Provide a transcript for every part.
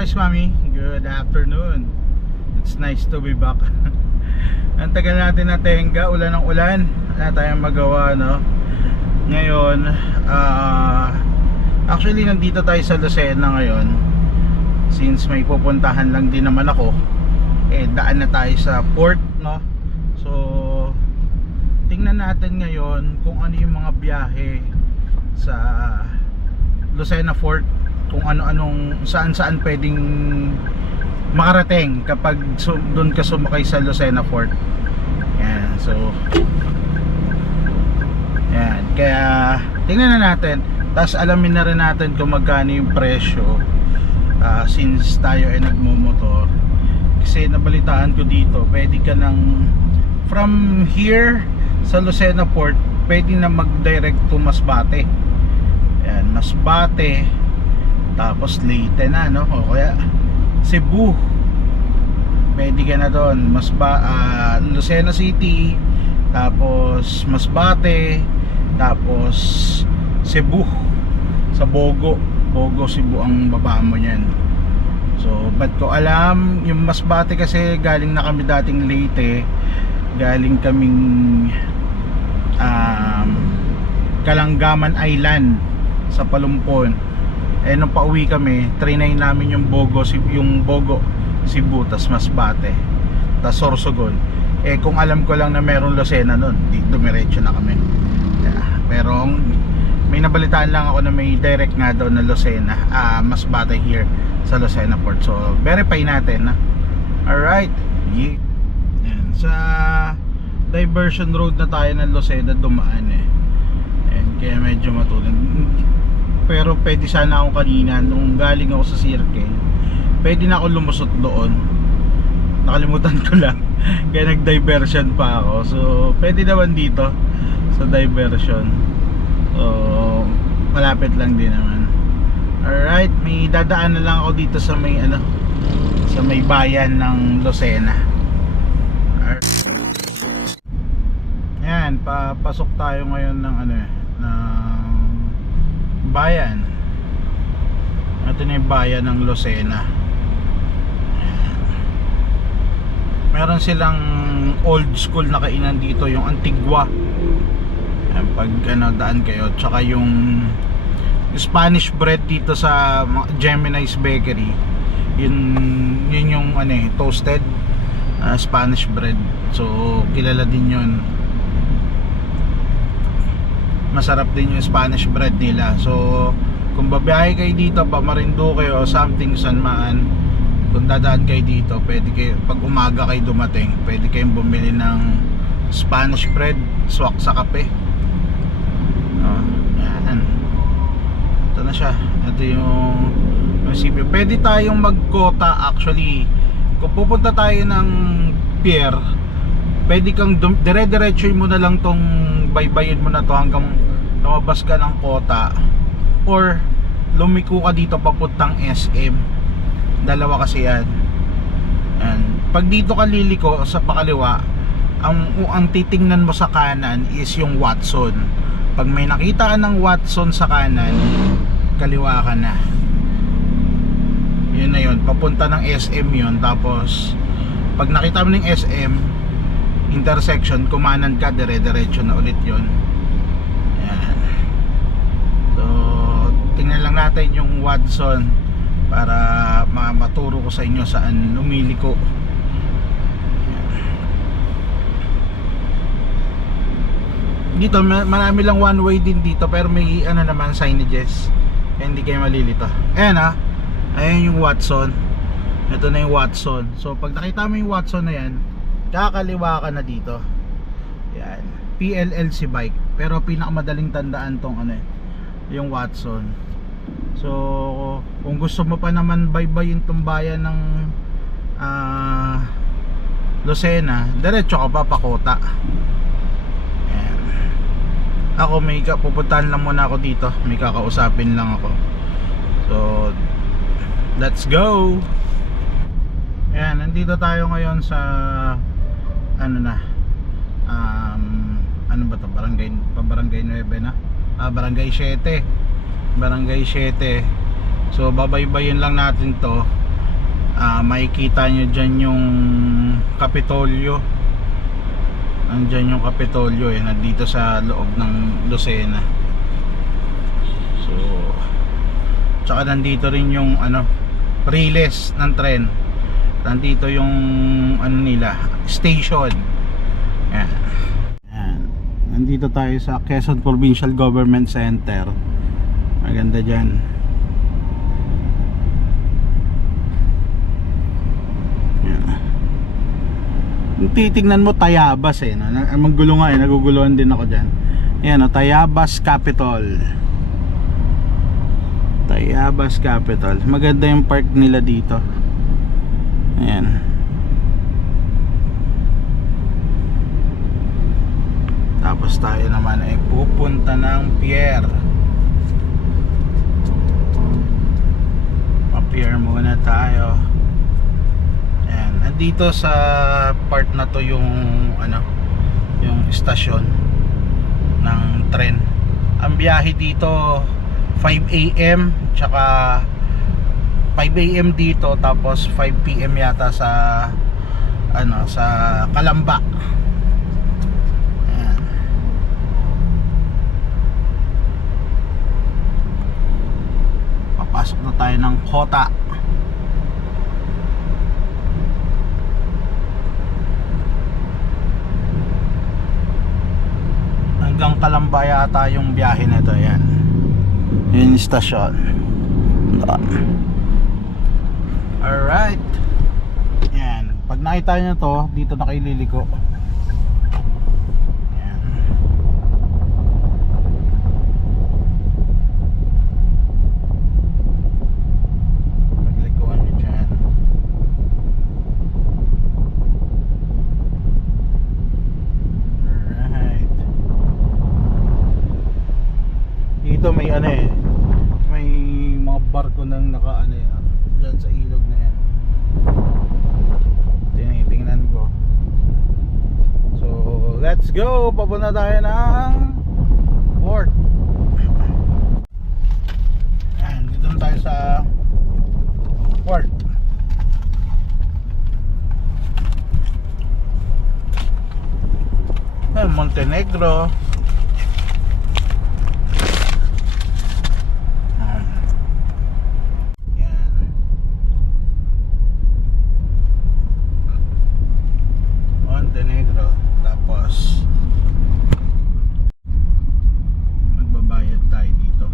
Kiss Mami, good afternoon. It's nice to be back. Ang tagal natin na tenga, ulan ng ulan. Wala tayong magawa no? Ngayon ah, Actually nandito tayo sa Lucena ngayon. Since may pupuntahan lang din naman ako Eh daan na tayo sa port no? So Tingnan natin ngayon kung ano yung mga biyahe Sa Lucena Fort kung ano-anong saan-saan pwedeng makarating kapag su- doon ka sumakay sa Lucena Fort. Yan, so Yan, kaya tingnan na natin. Tapos alamin na rin natin kung magkano yung presyo ah, since tayo ay nagmumotor. Kasi nabalitaan ko dito, pwede ka nang from here sa Lucena Port, pwede na mag-direct to Masbate. Yan, Masbate tapos Leyte na no? O kaya Cebu. Pwede ka na doon. Masba, ah, Lucena City. Tapos Masbate. Tapos Cebu. Sa Bogo. Bogo Cebu ang baba mo niyan. So ba't ko alam yung Masbate kasi galing na kami dating Leyte. Galing kaming um, Kalanggaman Island sa Palumpon eh nung pauwi kami trinay namin yung Bogo yung Bogo Cebu tas Masbate tas Sorsogon. Eh kung alam ko lang na meron Lucena nun di dumiretso na kami. Yeah, pero may nabalitaan lang ako na may direct nga daw na Lucena ah Masbate here sa Lucena Port. So verify natin na alright. Yeah. Yan. sa diversion road na tayo ng Lucena dumaan eh. And kaya medyo matulog pero pwede sana ako kanina nung galing ako sa circle pwede na ako lumusot doon. Nakalimutan ko lang. Kaya nag diversion pa ako. So pwede naman dito sa diversion. So malapit lang din naman. Alright may dadaan na lang ako dito sa may ano sa may bayan ng Lucena. Yan papasok tayo ngayon ng ano eh ng bayan. Ito na yung bayan ng Lucena. Meron silang old school na kainan dito yung Antigua. Ayan, pag ano, daan kayo. Tsaka yung Spanish bread dito sa Gemini's Bakery. Yun, yun yung ano eh, toasted ah, Spanish bread. So kilala din yun masarap din yung Spanish bread nila. So kung babiyahe kayo dito pa Marinduque o something San Maan kung dadaan kayo dito pwede kayo pag umaga kayo dumating pwede kayong bumili ng Spanish bread swak sa kape. Oh, yan. Ito na siya. Ito yung munisipyo pwede tayong magkota actually. Kung pupunta tayo ng pier pwede kang dire-diretso mo na lang tong baybayin mo na to hanggang lumabas ka ng kota or lumiko ka dito papuntang SM dalawa kasi yan. Yan. Pag dito ka liliko sa pakaliwa ang, ang titingnan mo sa kanan is yung Watson. Pag may nakita ka ng Watson sa kanan kaliwa ka na. Yun na yun. Papunta ng SM yun. Tapos pag nakita mo ng SM intersection kumanan ka dire-diretso na ulit yun. Yan so tingnan lang natin yung Watson para ma- maturo ko sa inyo saan lumiliko. Dito ma- marami lang one way din dito pero may ano naman signages. Kaya hindi kayo malilito. Ayan ah. Ayan yung Watson. Ito na yung Watson. So pag nakita mo yung Watson na yan kakaliwa ka na dito. Yan. PLLC bike pero pinakamadaling tandaan tong ano eh yung Watson. So kung gusto mo pa naman baybayin tong bayan ng ah Lucena diretso ka pa pakota. Yan. Ako may pupuntahan lang muna ako dito. May kakausapin lang ako. So let's go! Ayan, nandito tayo ngayon sa ano na um, ano ba to? Barangay pa barangay 9 na? Ah, barangay 7 barangay 7 so babaybayin lang natin to. Ah, makikita nyo dyan yung Kapitolyo. Nandyan yung Kapitolyo eh Nandito sa loob ng Lucena. So Tsaka nandito rin yung ano Riles ng tren. Nandito yung ano nila Station. Yan. Nandito tayo sa Quezon Provincial Government Center. Maganda dyan. Yan. Titignan mo Tayabas eh no? Na- Maggulo nga eh Naguguluhan din ako dyan. Yan o Tayabas Capital. Tayabas Capital. Maganda yung park nila dito. Ayan Tapos tayo naman ay pupunta ng pier Pa-pier muna tayo Ayan, nandito sa part na to yung ano, yung istasyon ng tren. Ang biyahe dito 5 AM tsaka 5 AM dito tapos 5 PM yata sa ano sa Kalamba. Ayan. Papasok na tayo ng Kota. hanggang Kalamba yata yung biyahe nito yan yung stasyon. Doon alright. Yan pag nakita nyo to dito na kayo liliko yan paglikuhan nyo dyan alright dito may ano eh may mga barko nang naka ano eh dyan sa ilog na yan. Tinitingnan ko. So let's go! Papunta tayo ng port. Yan dito tayo sa port. Montenegro Um, yan. Montenegro. Tapos magbabayad tayo dito.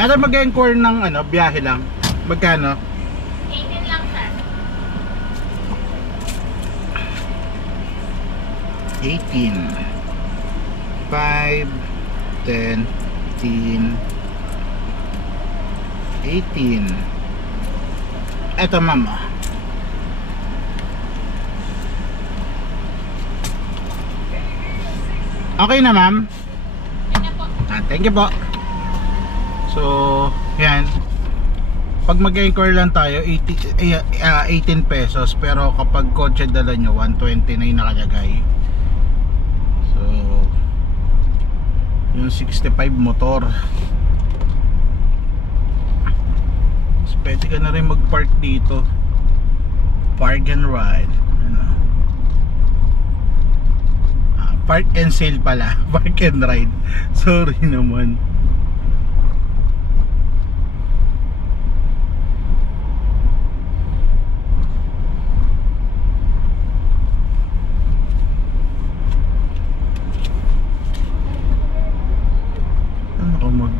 Ano mag-encore ng ano, biyahe lang? Magkano? 18 lang, sir. 18 5 10 15 18 Eto mama Okay na ma'am ah, Thank you po So yan. Pag mag-encore lang tayo 80, eh, ah, 18 pesos pero kapag kotse dala nyo 120 na yung nakalagay. So yung 65 motor. So, pwede ka na rin mag park dito. Park and ride. Ano. Ah, park and sale pala. Park and ride. Sorry naman Ano ka mag...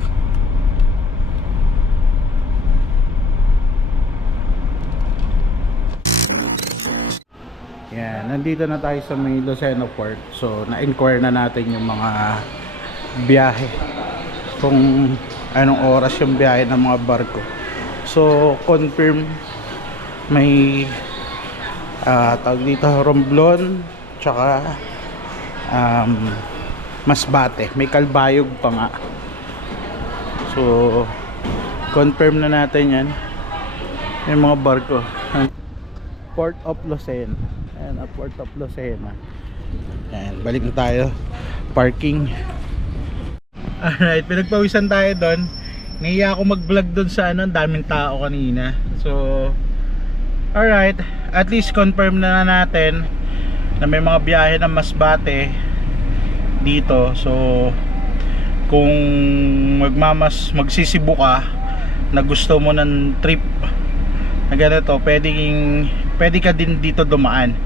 Yan, nandito na tayo sa may Luceno Port. So, na-inquire na natin yung mga biyahe. Kung anong oras yung biyahe ng mga barko. So, confirm may ah tawag dito Romblon tsaka um, Masbate. May Kalbayog pa nga. So, confirm na natin yan. Yung mga barko. Port of Lucena. Ayan, ah, Port of Lucena. Ayan, balik na tayo. Parking. Alright, pinagpawisan tayo doon. Naiya ako mag-vlog doon sa ano, ang daming tao kanina. So, alright, at least confirm na, na natin na may mga biyahe na Masbate dito. So, kung magmamas magsisibo ka na gusto mo ng trip na ganito, pwedeng pwede ka din dito dumaan.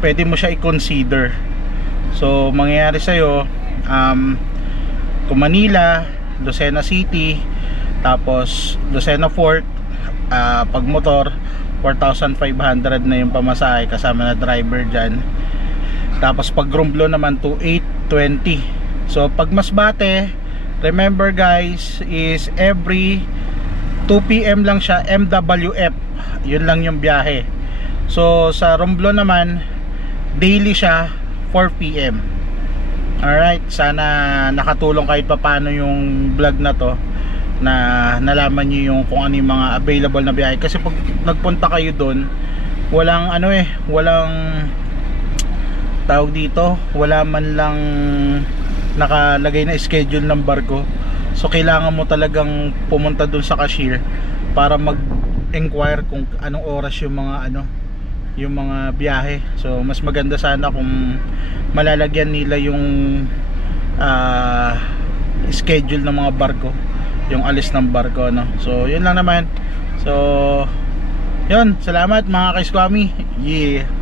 Pwede mo siya i-consider. So, mangyayari sa'yo, um, kung Manila, Lucena City, tapos Lucena Fort, ah, pag motor, 4,500 na yung pamasahe kasama na driver dyan. Tapos pag Grumblo naman to 820. So pag Masbate, remember guys, is every 2 PM lang siya MWF. Yun lang yung biyahe. So sa Romblo naman, daily siya 4 PM. Alright, sana nakatulong kahit papano yung vlog na to na nalaman nyo yung kung ano yung mga available na biyahe kasi pag nagpunta kayo doon walang ano eh walang tawag dito wala man lang nakalagay na schedule ng barko so kailangan mo talagang pumunta doon sa cashier para mag inquire kung anong oras yung mga ano yung mga biyahe. So mas maganda sana kung malalagyan nila yung ah, schedule ng mga barko. Yung alis ng barko no? So yun lang naman. So yun. Salamat mga kaiskwami yeah